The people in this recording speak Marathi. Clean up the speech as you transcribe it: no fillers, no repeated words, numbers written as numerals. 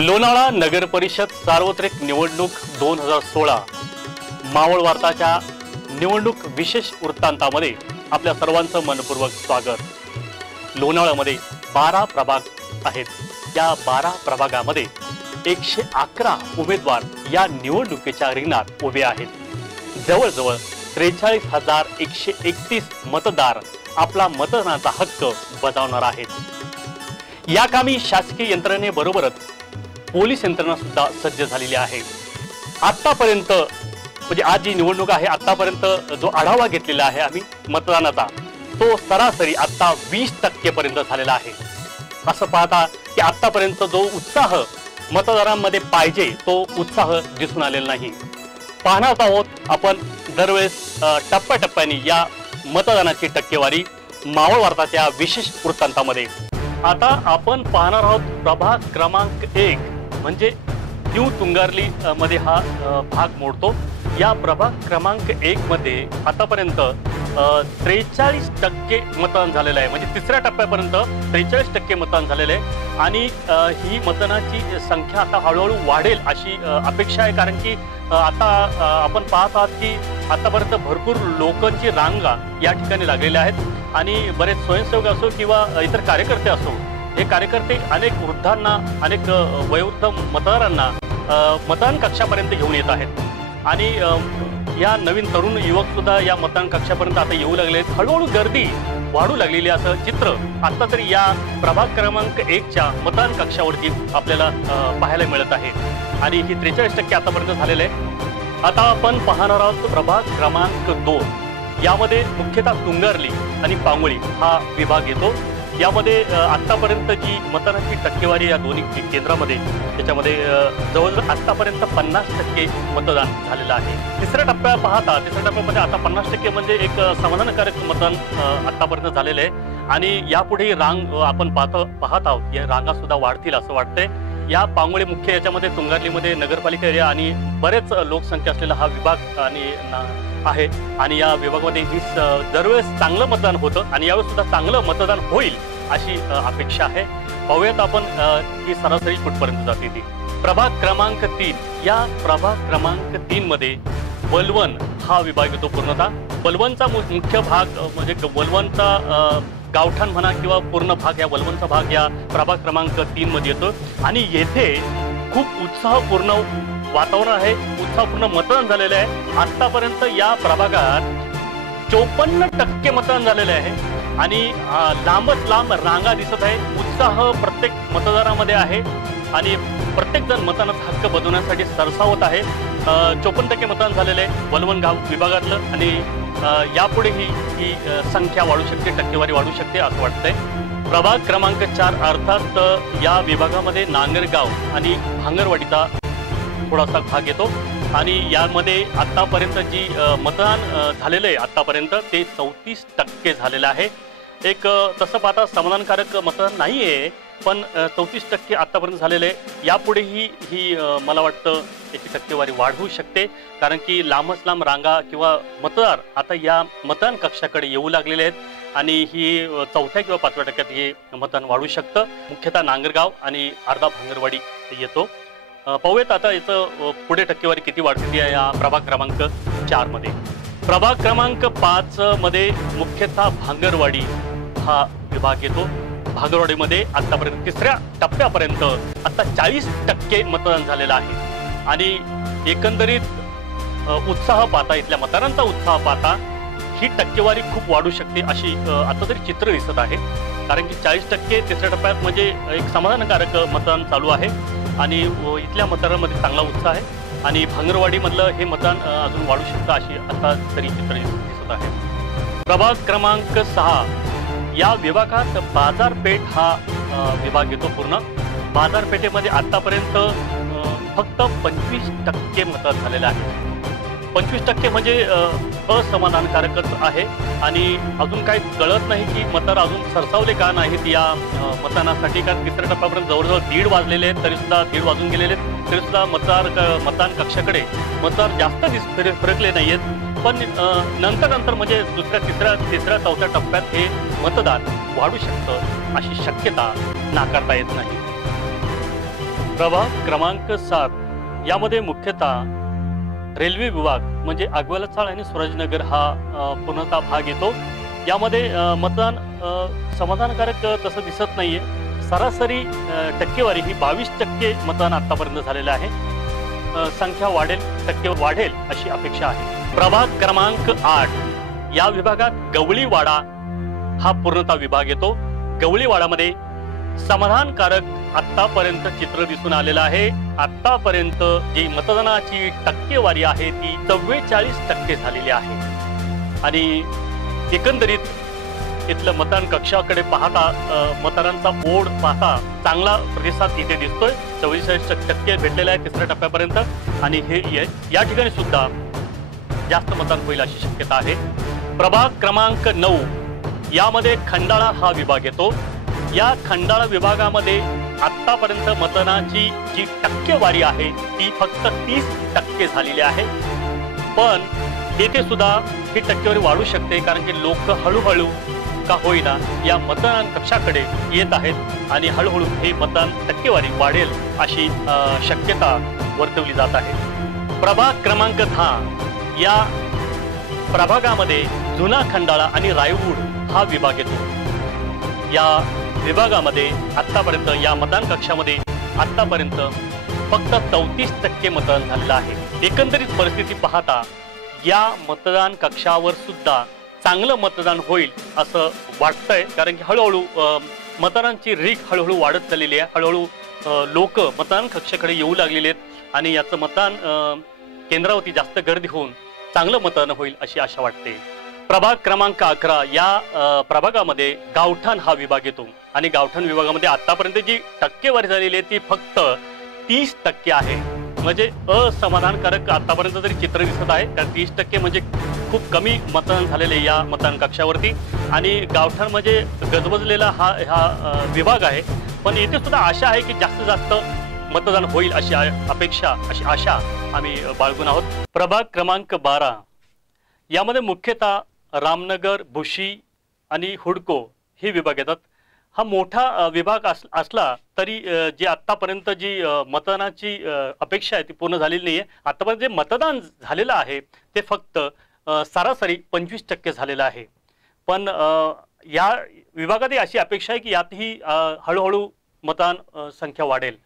लोणावळा नगर परिषद सार्वत्रिक निवडणूक 2016 मावळ वार्ताच्या निवडणूक विशेष वृत्तांतामध्ये आपल्या सर्वांचं मनपूर्वक स्वागत। लोणावळ्यामध्ये 12 प्रभाग आहेत। या 12 प्रभागामध्ये 111 उमेदवार या निवडणुकीच्या रिंगणात उभे आहेत। जवळजवळ 43,131 मतदार आपला मतदानाचा हक्क बजावणार आहेत। या कामी शासकीय यंत्रणेबरोबरच पोलीस यंत्रणा सुद्धा सज्ज झालेली आहे। आतापर्यंत म्हणजे आज जी निवडणूक आहे आतापर्यंत जो आढावा घेतलेला आहे आम्ही मतदानाचा तो सरासरी आता 20% पर्यंत झालेला आहे। असं पाहता की आतापर्यंत जो उत्साह मतदारांमध्ये पाहिजे तो उत्साह दिसून आलेला नाही। पाहणार आहोत आपण दरवेळेस टप्प्याटप्प्याने या मतदानाची टक्केवारी मावळ वार्ताच्या विशेष वृत्तांतामध्ये। आता आपण पाहणार आहोत प्रभाग क्रमांक 1 म्हणजे न्यू तुंगारली मध्ये हा भाग मोडतो। या प्रभाग क्रमांक 1 मध्ये आतापर्यंत 43% मतदान झालेलं आहे। म्हणजे तिसऱ्या टप्प्यापर्यंत 43% मतदान झालेलं आहे आणि ही मतदानाची संख्या आता हळूहळू वाढेल अशी अपेक्षा आहे। कारण की आता आपण पाहत आहात की आतापर्यंत भरपूर लोकांची रांगा या ठिकाणी लागलेल्या आहेत आणि बरेच स्वयंसेवक असो किंवा इतर कार्यकर्ते असो, हे कार्यकर्ते अनेक वृद्धांना अनेक वयोवृद्ध मतदारांना मतदान कक्षापर्यंत घेऊन येत आहेत आणि या नवीन तरुण युवक सुद्धा या मतदान कक्षापर्यंत आता येऊ लागले आहेत। हळूहळू गर्दी वाढू लागलेली असं चित्र आता तरी या प्रभाग क्रमांक 1च्या मतदान कक्षावरती आपल्याला पाहायला मिळत आहे आणि ही 43% आतापर्यंत झालेले आहे। आता आपण पाहणार आहोत प्रभाग क्रमांक 2। यामध्ये मुख्यतः तुंगारली आणि पांगोळी हा विभाग येतो। यामध्ये आतापर्यंत जी मतदानाची टक्केवारी या दोन्ही केंद्रामध्ये त्याच्यामध्ये जवळजवळ आतापर्यंत 50% मतदान झालेलं आहे। तिसऱ्या टप्प्यात पाहता तिसऱ्या टप्प्यामध्ये आता 50% म्हणजे एक समाधानकारक मतदान आतापर्यंत झालेलं आहे आणि यापुढे रांग आपण पाहत आहोत या रांगा सुद्धा वाढतील असं वाटतंय। या पांगोळी मुख्य याच्यामध्ये तुंगारलीमध्ये नगरपालिका एरिया आणि बरेच लोकसंख्या असलेला हा विभाग आणि आहे आणि या विभागामध्ये ही दरवेळेस चांगलं मतदान होतं आणि यावेळेस सुद्धा चांगलं मतदान होईल अशी अपेक्षा आहे। पाहूयात आपण ही सरासरी कुठपर्यंत जाते ती। प्रभाग क्रमांक 3 या प्रभाग क्रमांक 3 मध्ये वलवण हा विभाग येतो। पूर्णतः वलवणचा मुख्य भाग म्हणजे वलवणचा गावठाण म्हणा किंवा पूर्ण भाग या वलवणचा भाग या प्रभाग क्रमांक 3 मध्ये येतो आणि येथे खूप उत्साहपूर्ण वातावरण आहे, उत्साहपूर्ण मतदान झालेलं आहे। आतापर्यंत या प्रभागात 54% मतदान झालेले आहे आणि लांबच लांब रांगा दिसत आहे। उत्साह प्रत्येक मतदारामध्ये आहे आणि प्रत्येक जण मतदानाचा हक्क बजावण्यासाठी सरसावत आहे। 54% मतदान झालेले आहे वलवण गाव विभागातलं आणि यापुढे ही संख्या वाढू शकते, टक्केवारी वाढू शकते असं वाटतंय। प्रभाग क्रमांक 4 अर्थात या विभागामध्ये नांगरगाव आणि भांगरवाडीचा थोडासा भाग येतो आणि यामध्ये आतापर्यंत जी मतदान झालेलं आहे आतापर्यंत ते 34% झालेलं आहे। एक तसं पाहता समाधानकारक मतदान नाही आहे पण 34% आतापर्यंत झालेलं आहे। यापुढेही ही मला वाटतं याची टक्केवारी वाढवू शकते कारण की लांबच लांब रांगा किंवा मतदार आता या मतदान कक्षाकडे येऊ लागलेले आहेत आणि ही 4थ्या किंवा 5व्या टक्क्यात हे मतदान वाढू शकतं। मुख्यतः नांगरगाव आणि अर्धा भांगरवाडी येतो। पाहूयात आता याचं पुढे टक्केवारी किती वाढते या प्रभाग क्रमांक 4 मध्ये। प्रभाग क्रमांक 5 मध्ये मुख्यतः भांगरवाडी हा विभाग येतो। भांगरवाडीमध्ये आतापर्यंत तिसऱ्या टप्प्यापर्यंत आता 40% मतदान झालेलं आहे आणि एकंदरीत उत्साह पाहता इथल्या मतदारांचा उत्साह पाहता ही टक्केवारी खूप वाढू शकते अशी आता तरी चित्र दिसत आहे कारण की 40% तिसऱ्या टप्प्यात म्हणजे एक समाधानकारक मतदान चालू आहे आणि इथल्या मतदारांमध्ये चांगला उत्साह आहे आणि भांगरवाडीमधलं हे मतदान अजून वाढू शकतं अशी आता तरी चित्र दिसत आहे। प्रभाग क्रमांक 6 या विभागात बाजारपेठ हा विभाग येतो। पूर्ण बाजारपेठेमध्ये आतापर्यंत फक्त 25% मतदान झालेलं आहे। 25% म्हणजे असमाधानकारकच आहे आणि अजून काही कळत नाही की मतदार अजून सरसावले का नाहीत या मतदानासाठी। कारण तिसऱ्या टप्प्यापर्यंत जवळजवळ 1:30 वाजलेले आहेत तरीसुद्धा 1:30 वाजून गेलेले आहेत तरीसुद्धा मतदान कक्षाकडे मतदार जास्त फिरकले नाही आहेत पण नंतर म्हणजे दुसऱ्या तिसऱ्या 4थ्या टप्प्यात हे मतदान वाढू शकतं अशी शक्यता नाकारता येत नाही। प्रभाग क्रमांक 7 यामध्ये मुख्यतः रेल्वे विभाग म्हणजे अगवाला चाळ आणि स्वराजनगर हा पूर्णतः भाग येतो। यामध्ये मतदान समाधानकारक तसं दिसत नाहीये। सरासरी टक्केवारी ही 22% मतदान आतापर्यंत झालेलं आहे। संख्या वाढेल, टक्के वाढेल अशी अपेक्षा आहे। प्रभाग क्रमांक 8 या विभागात गवळीवाडा हा पूर्णतः विभाग येतो। गवळीवाडामध्ये समाधानकारक आतापर्यंत चित्र दिसून आलेलं आहे। आतापर्यंत जी मतदानाची टक्केवारी आहे ती 44% झालेली आहे आणि एकंदरीत इथलं मतदान कक्षाकडे पाहता मतदारांचा ओढ पाहता चांगला प्रतिसाद इथे दिसतोय। 44% भेटलेला आहे तिसऱ्या टप्प्यापर्यंत आणि हे या ठिकाणी सुद्धा जास्त मतदान होईल अशी शक्यता आहे। प्रभाग क्रमांक 9 यामध्ये खंडाळा हा विभाग येतो। या खंडाळा विभागामध्ये आतापर्यंत मतदानाची जी टक्केवारी आहे ती फक्त 30% झालेली आहे। पण येथे सुद्धा ही टक्केवारी वाढू शकते कारण की लोक हळूहळू का होईना या मतदान कक्षाकडे येत आहेत आणि हळूहळू हे मतदान टक्केवारी वाढेल अशी शक्यता वर्तवली जात आहे। प्रभाग क्रमांक 10 या प्रभागामध्ये जुना खंडाळा आणि रायवूड हा विभाग येतो। या विभागामध्ये आतापर्यंत या मतदान कक्षामध्ये आतापर्यंत फक्त 34% मतदान झालेलं आहे। एकंदरीत परिस्थिती पाहता या मतदान कक्षावर सुद्धा चांगलं मतदान होईल असं वाटतंय कारण की हळूहळू मतदारांची रीक हळूहळू वाढत चाललेली आहे। हळूहळू लोक मतदान कक्षाकडे येऊ लागलेले आहेत आणि याचं मतदान केंद्रावरती जास्त गर्दी होऊन चांगलं मतदान होईल अशी आशा वाटते। प्रभाग क्रमांक 11 या प्रभागामध्ये गावठाण हा विभाग येतो आणि गावठाण विभागामध्ये आतापर्यंत जी टक्केवारी झालेली आहे ती फक्त 30% आहे। म्हणजे असमाधानकारक आतापर्यंत तरी चित्र दिसत आहे कारण 30% म्हणजे खूप कमी मतदान झालेले या मतदान कक्षावरती आणि गावठाण म्हणजे गजबजलेला हा विभाग आहे। पण येथे सुद्धा आशा आहे की जास्तीत जास्त मतदान होईल अशी अपेक्षा अशी आशा आम्ही बाळगून आहोत। प्रभाग क्रमांक 12 यामध्ये मुख्यतः रामनगर, भुशी आणि हुडको हे विभाग येतात। हा मोठा विभाग असला तरी जी आतापर्यंत जी मतदानाची अपेक्षा आहे ती पूर्ण झालेली नाहीये। आतापर्यंत जे मतदान झालेलं आहे ते फक्त सरासरी 25% झालेलं आहे। पण या विभागातही अशी अपेक्षा आहे की यातही हळूहळू मतदान संख्या वाढेल।